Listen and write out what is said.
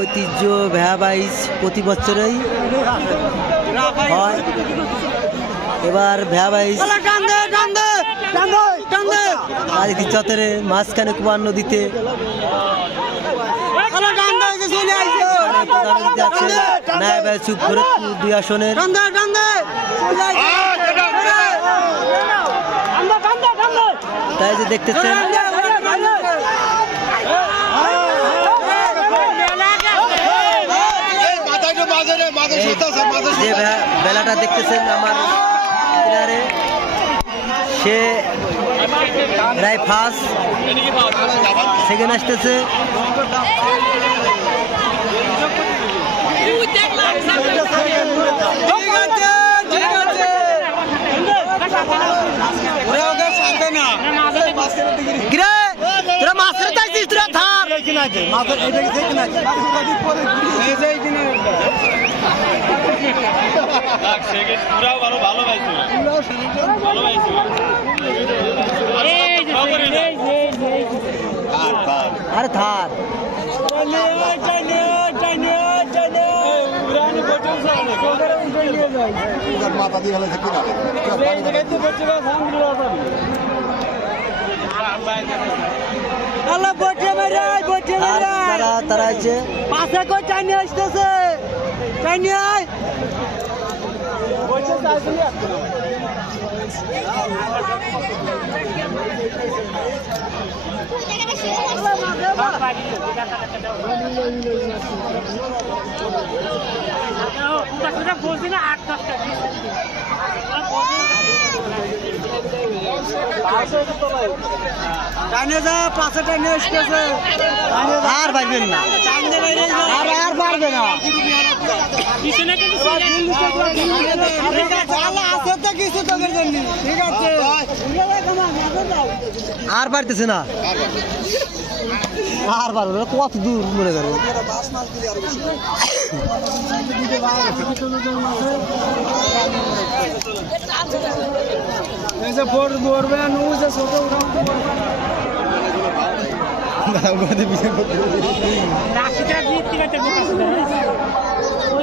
ঐতিহ্য ভ্যাবাইজ প্রতি বছরই হয়। এবার ভ্যাবাইজ আদিতি চত্বরে মাঝখানে কুমার নদীতে। দুই আসনের। তাই যে দেখতেছেন। যে বেলাটা দেখতেছেন আমার প্লেয়ারে। সে প্রায় ফার্স্ট। সেকেন্ড আসতেছে। কিরে তোরা মাছের চাইছিস তোরা থার পুরাও ভালো ভালো পাইছো ভালো পাইছো তারা তারা আছে? পাশে কই চাইনি আসতেছে? চাইনি আয়। বলছি না আট দশটা যা পাশে আর পারবেন না। আর আর পারবে না। পিছনে কিন্তু ঠিক আছে আল্লাহ আছে তো কিছু তোদের জন্য। ঠিক আছে। আর পারতেছে না। আর পারবে না কত দূর মনে করো এই যে ফোর ধরবে নু যে ছোট রাশিটা দিয়ে ঠিক আছে